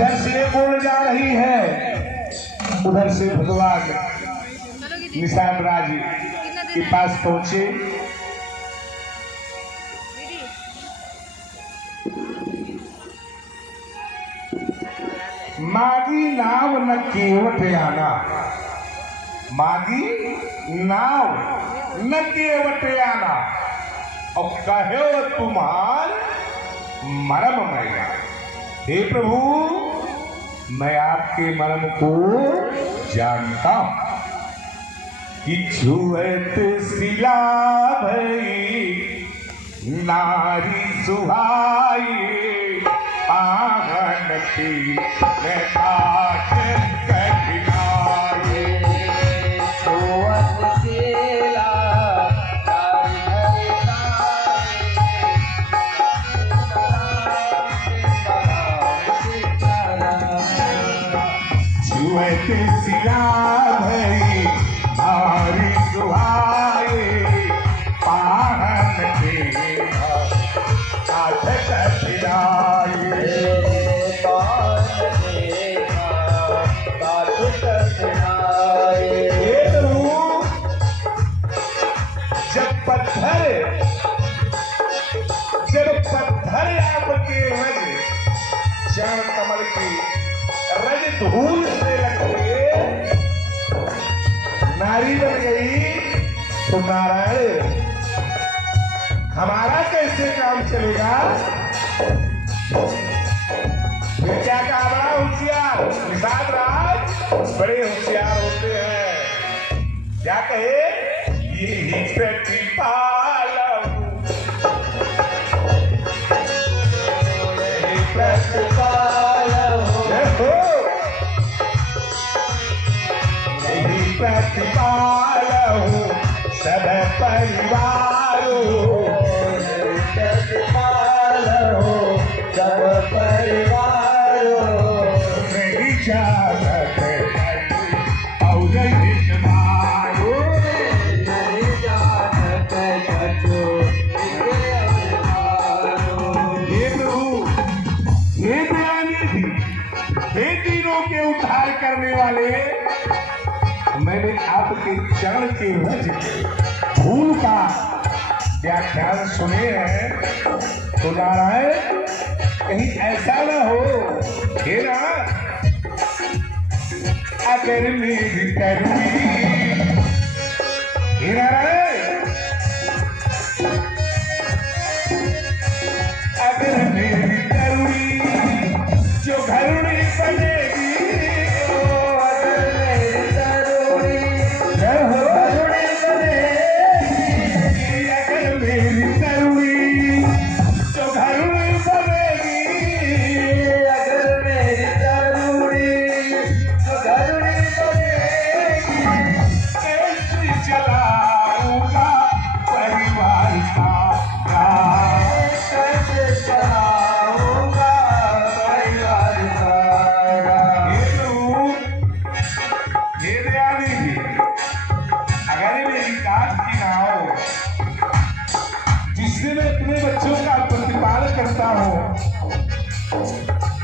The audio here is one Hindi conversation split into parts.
इधर से बोल जा रही है, उधर से भगवान निषाद राज के पास पहुंचे। मागी नाव न केवट आना, मागी नाव न केवट आना, और कहो तुम्हार मरम मैया। हे प्रभु, मैं आपके मरम को जानता हूं कि छुअत सिला भई नारी सुहाई, आहन की काट कठिनाई। छुअत सिला छुअत सिला भई नारी सुहाई, आहन की काट कठिनाई। जब पत्थर आपके रज चरण कमल की रज धूल से लगे नारी बन गई, तो नारायण हमारा कैसे काम चलेगा? फिर क्या कहा? बड़ा होशियार निषाद राज बड़े होशियार होते हैं। क्या कहे? यही प्रतिपाल प्रतिपाल हो सब परिवार, प्रतिपाल हो सब परिवार। नहीं जानत और नहीं मारो, नहीं जानत कछु हे प्रभु, हे दयानिधि, हे तीनों के उद्धार करने वाले, मैंने आपके चरण के रज धूल का व्याख्यान सुने हैं, तो नारायण कहीं ऐसा न हो हे ना, अगर मेरी करुणी हे नारायण, अगर मेरी करुणी जो घरुणी बनेगी,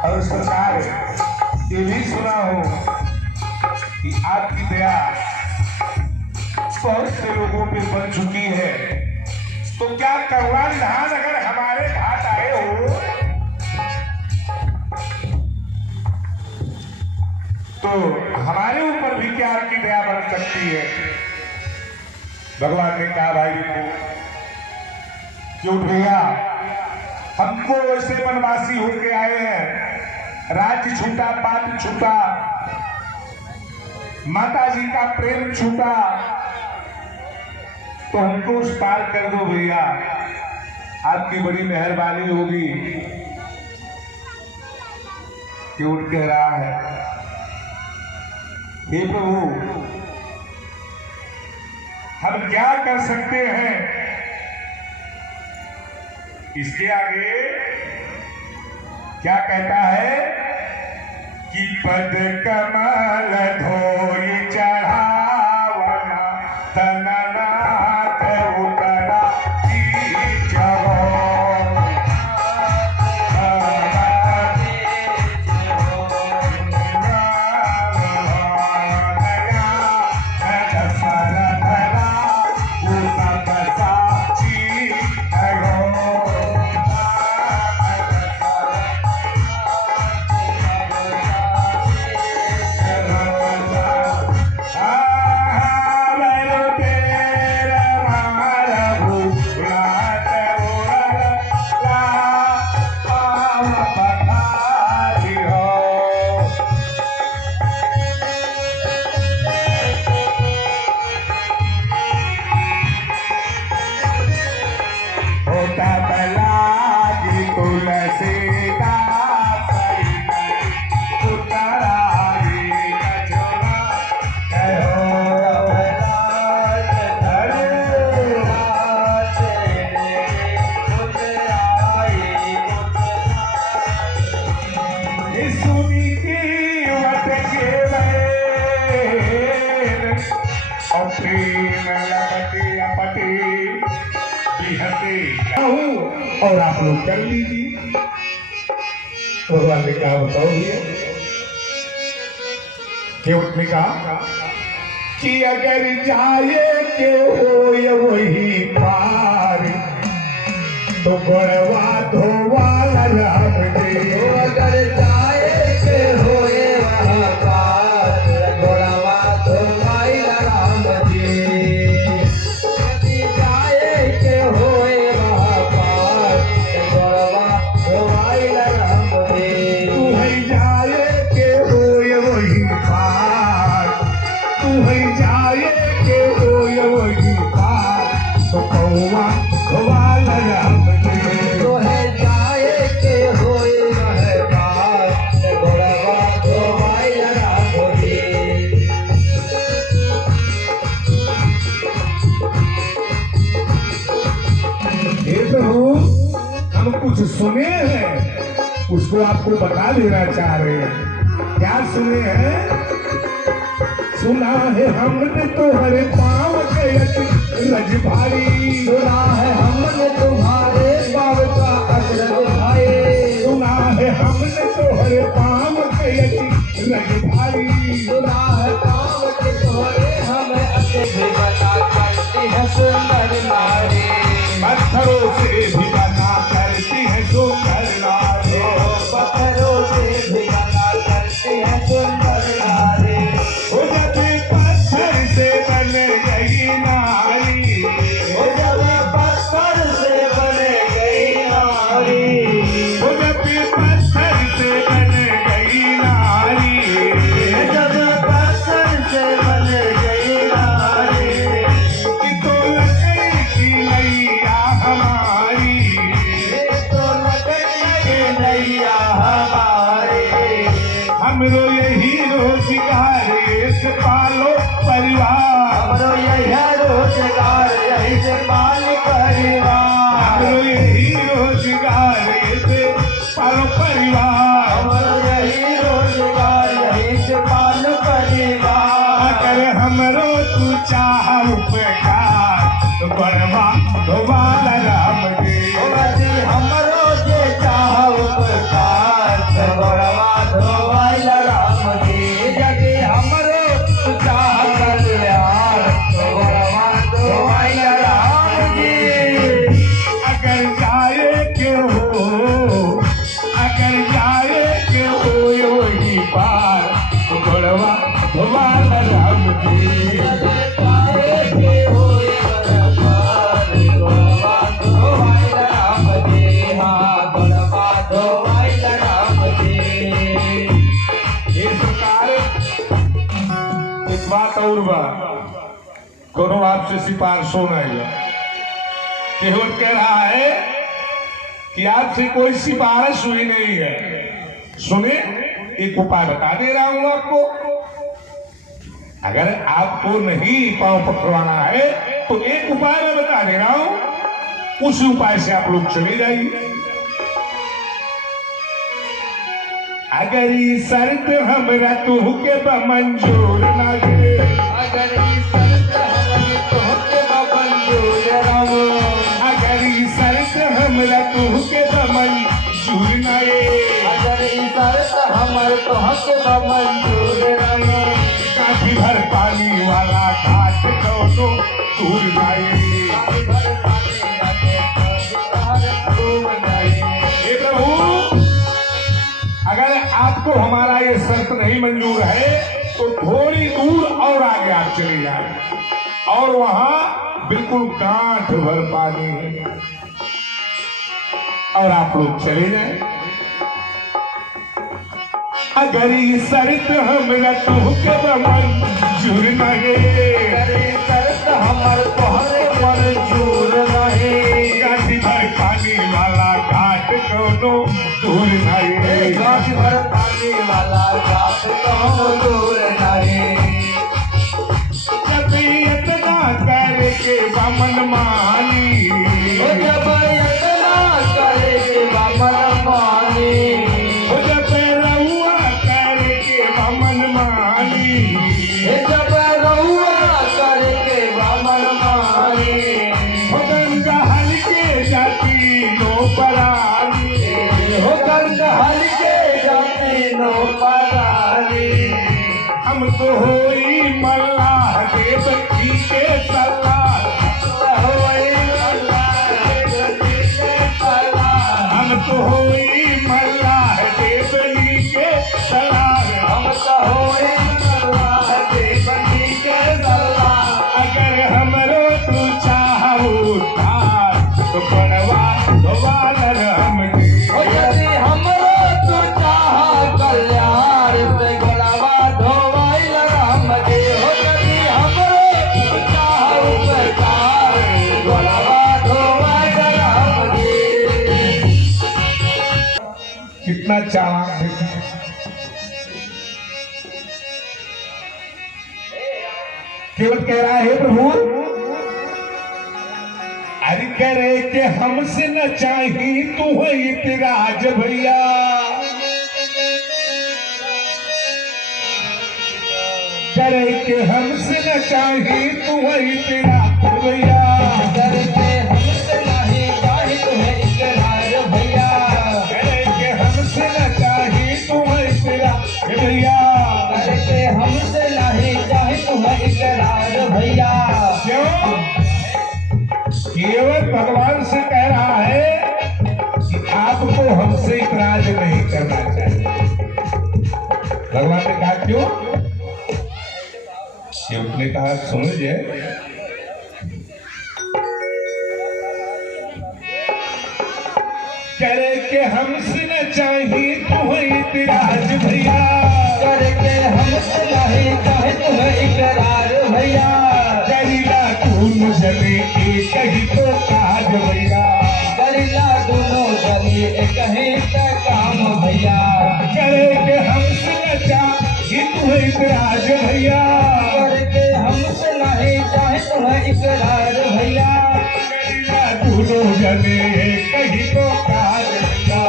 और सरकार ये भी सुना हो कि आपकी दया बहुत से लोगों पे बन चुकी है, तो क्या करुणा निधान अगर हमारे घाट आए हो तो हमारे ऊपर भी क्या आपकी दया बन सकती है? भगवान ने कहा भाई को क्यों भैया, हमको वैसे वनवासी होके आए हैं, राज्य छूटा, पाप छूटा, माता जी का प्रेम छूटा, तो हमको उस पार कर दो भैया, आपकी बड़ी मेहरबानी होगी। क्यों कह रहा है? हे प्रभु, हम क्या कर सकते हैं? इसके आगे क्या कहता है कि पद कमल धोई चढ़ावना तननाथ उतरा सुनी की वट के बैर और प्रेम लपटे अपटे बिहते हूँ और आप लोग कर लीजिए। भगवान ने कहा बताओ ये केवट ने कहा कि अगर जाए के हो ये वही पार तो गड़वा धोवाला राम दे। अगर जाए के होए वहाँ पार गोड़वा धोवाइला राम जी। यदि जाए के होए वहाँ पार गोड़वा धोवाइला राम जी। तू है जाए के हो ये वही पार तू है जाए के हो ये वही पार तो कौवा धोवाला राम दे। तो है जाए के होए वह पार गोड़वा धोवाइला राम जी। हे प्रभु हम कुछ सुने हैं उसको आपको बता देना चाह रहे हैं। क्या सुने हैं? सुना है हमने तुम्हारे पाँव के रज भारी। सुना है हमने तुम्हारे पाँव का अजरक भाई। सुना है हमने तुम्हारे पाँव के रज भारी। सुना है पाँव के तोहरे हमें अच्छे भी बना करती है सुंदर नारी। पत्थरों से भी बना करती है सुंदर नारी। पत्थरों से भी बना करती है सुंदर नारी। वो जब पत्थर से बन गई नारी। वो जब पत्थर से बने गई नारी। वो जब पत्थर से बन गई नारी। जब पत्थर से बने गई नारी। कि तो लकड़ी की नैया हमारी। तो लकड़ी के नैया हमारी। हमरो यही रोजगार से पालो परिवार। हमरो यही रोजगार यही से पाल परिवार। हमरो यही रोजगार से पालो परिवार। हमरो यही रोजगार यही से पाल परिवार। अगर हमरो तू चाह उपकार तो बड़वा धोवाला राम दे। यदि हमरो जे चाह उपकार तो गोड़वा धोवाइला राम जी। यदि हमरो चाह कल्याण तो गोड़वा धोवाइला राम जी। अगर जाए के हो ये वही पार तो बड़वा धोवाला राम दे। जाए के होए वह पार गोड़वा धोवाइला राम जी। हाँ गोड़वा धोवाइला राम जी। ये सरकार एक बात और बा कोनो आपसे सिफारिश होना है। केवट कह रहा है कि आपसे कोई सिफारिश हुई नहीं है। सुने एक उपाय बता दे रहा हूं आपको। अगर आपको नहीं पांव पकड़वाना है तो एक उपाय मैं बता दे रहा हूं, उस उपाय से आप लोग चले जाइए। अगर ये शर्त हमरा तू के मंजूर ना दे। अगर ई शर्त हमनी तोहके मंजूर राम। अगर ये शर्त हमरा तू के मंजूर ना दे। अगर ई शर्त हमर तोहके मंजूर राम। काफी भर पानी वाला घाट कौनो दूर नहीं। हे प्रभु अगर आपको हमारा ये शर्त नहीं मंजूर है तो थोड़ी दूर और आगे आप चले जाए और वहां बिल्कुल गांठ भर पानी है और आप लोग चले जाए। अगर ये शर्त हमरा तू के मंजूर नहीं। अगर ई शर्त हमर तोहरे मंजूर नहीं। काफी भर पानी वाला घाट कौनो दूर नहीं। घाट भर पानी वाला घाट कौनो दूर नहीं। जब इतना करके बमन मानी। जब इतना करे के बामन मानी। जब रउआ हल्के जमीनो परानी हम तो होई मल्लाह देव जी के सलाह होई अल्लाह जी के सलाह हम तो होई मल्लाह देव जी के सलाह हम तो होई अल्लाह जी के सलाह अगर हमरो तू चाहो तार तो बनवा दोबारा हमके ओ यदि हमरो तू चाह कल्याण पे गोलावा ढोवाइल राम के हो यदि हमरो तू चाह उपकार गोलावा ढोवाइल राम के कितना चालाक है केवल कह रहा है प्रभु अरे करे कि हमसे न चाही तू है इतराज भैया करे कि हमसे न चाही तू है इतराज भैया करके हमसे नहीं चाहे तुम्हें इकरार भैया करे कि हमसे न चाही तू है इतराज भैया करके हमसे नहीं चाहे तुम्हें इकरार भैया क्यों केवल भगवान से कह रहा है कि आपको हमसे इतराज नहीं करना चाहिए भगवान ने कहा क्यों शिव ने कहा समझे करे के हमसे न चाहिए तुम्हें इतराज भैया करके हमसे नहीं चाहे तुम्हें इकरार भैया करीला तू मुझे एक ही तो काज भैया करिला दोनों जनी एक ही तक काम भैया करे के हमसे न चाहिए तुम्हें इतराज भैया करके हमसे नहीं चाहे तुम्हें इकरार भैया करीला दोनों जने कहीं तो काज भैया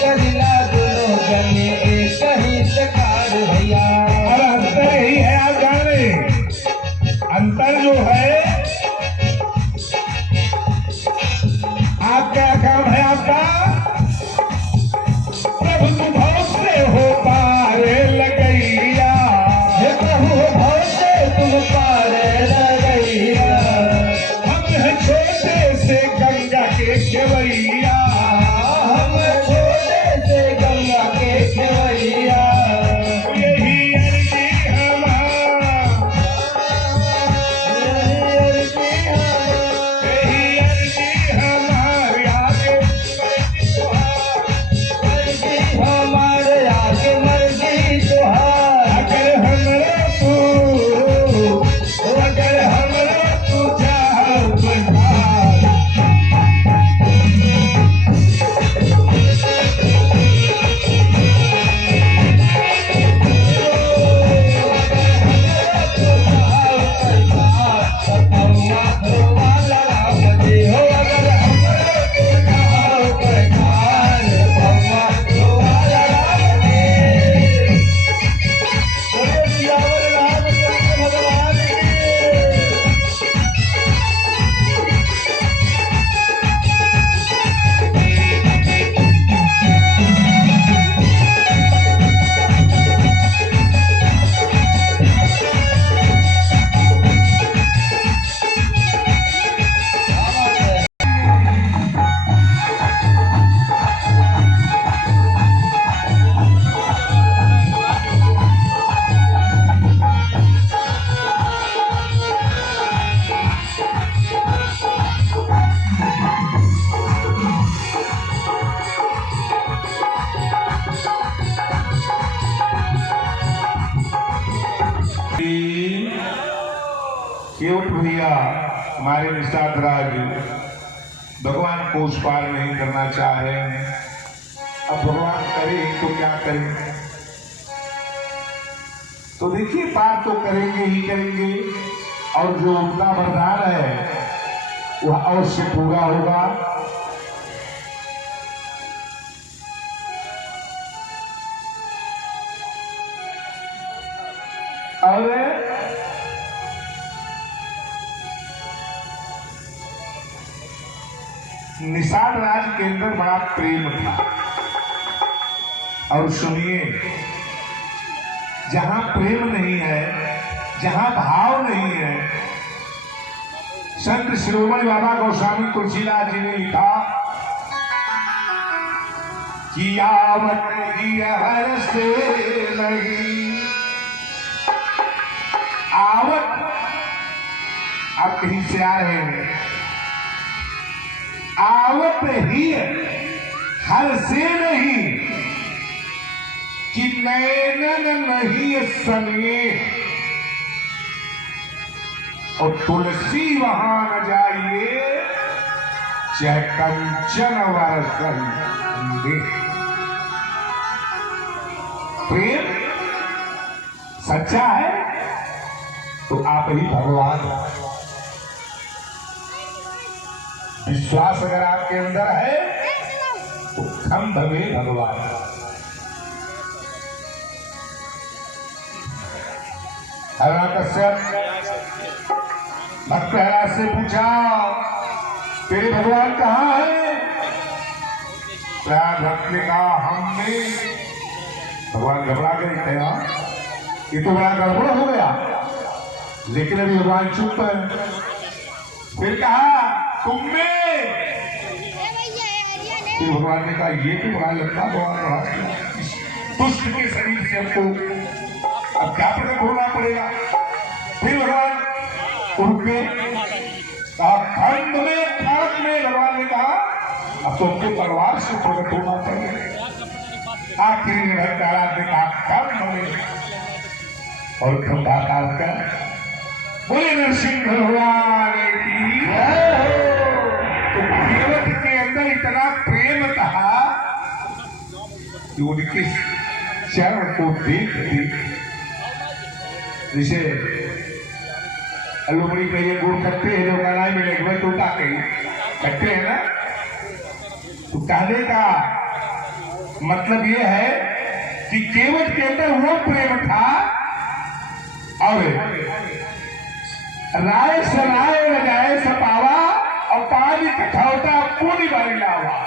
करिला दोनों जनी एक ही तकार भैया और अंतर यही है आप जान रहे अंतर जो है आपका काम है आपका प्रभु तू भौसले हो पारे लगैया हे प्रभु भौसे तुम पारे लगैया हम हैं छोटे से गंगा के खेवैया हम छोटे से गंगा के खेवैया यही अर्जी हमारा यही अर्जी हमारी आगे हमारे आगे मर्जी तुहार अगर हमरा तू चाह बंधार केवट भैया हमारे निषाद राज भगवान को उस पार नहीं करना चाह रहे हैं। अब भगवान करे तो क्या करें? तो देखिए पार तो करेंगे ही करेंगे और जो उनका वरदान है वह अवश्य पूरा होगा। और निषाद राज के अंदर बड़ा प्रेम था। और सुनिए, जहां प्रेम नहीं है, जहां भाव नहीं है, संत शिरोमणि बाबा गोस्वामी तुलसीदास जी ने लिखा कि आवत ही हर से नहीं, आवत आप कहीं से आ रहे हैं, आवत ही हर से नहीं कि नैनन नहीं सनिए, और तुलसी वहां न जाइए चाहे कंचन वर्ष। प्रेम सच्चा है तो आप ही भगवान। विश्वास अगर आपके अंदर है तो खंभ में भगवान। कश्यप भक्त प्रहलाद से पूछा तेरे भगवान कहाँ है? प्रहलाद भक्त ने कहा हमने। भगवान घबरा गए, कहा ये तो बड़ा गड़बड़ हो गया, लेकिन अभी भगवान चुप है। फिर कहा तुमने? फिर भगवान ने कहा ये तो बड़ा लंबा भगवान दुष्ट के शरीर से हमको अब क्या प्रकट होना पड़ेगा। फिर भगवान उनके कहा खंड में, खड़क में भगवान ने कहा अब तो उनके परिवार से प्रकट होना पड़ेगा। आखिर ने कहा खंड में, और खंडाकार का बोले नरसिंह भगवान की। तो केवट के अंदर इतना प्रेम था कि उनके चरण को देख जैसे अलुमड़ी पे ये गुड़ करते हैं जो गाना मिलेगा तो कहीं करते हैं ना। तो कहने का मतलब ये है कि केवट के अंदर वो प्रेम था, और राय सराय रजाए सपावा और पानी कठौता पूरी बारी लावा।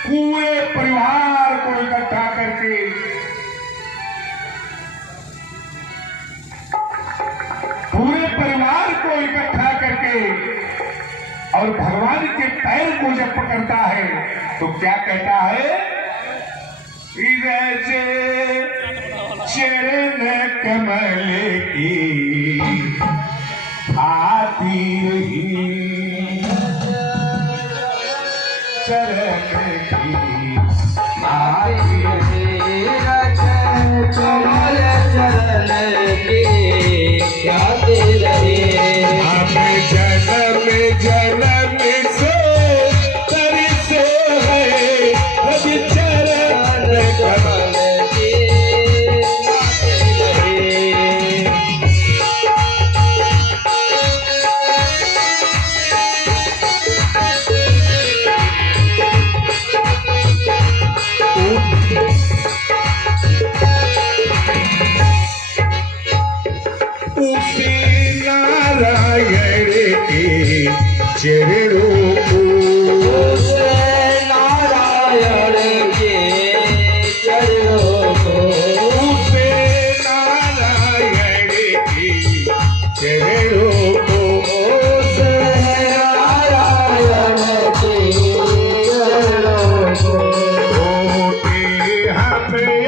पूरे परिवार को इकट्ठा करके, पूरे परिवार को इकट्ठा करके और भगवान के पैर को जब पकड़ता है तो क्या कहता है? चरण कमल की आती रही, चरण की आती रही, कमल चरण की आती रही। हमें जन्म जन्म से तरसे है रवि चरण कमल। चरणों को नारायण के चरणों को, नारायण के चरणों को, नारायण के चरणों को। हमें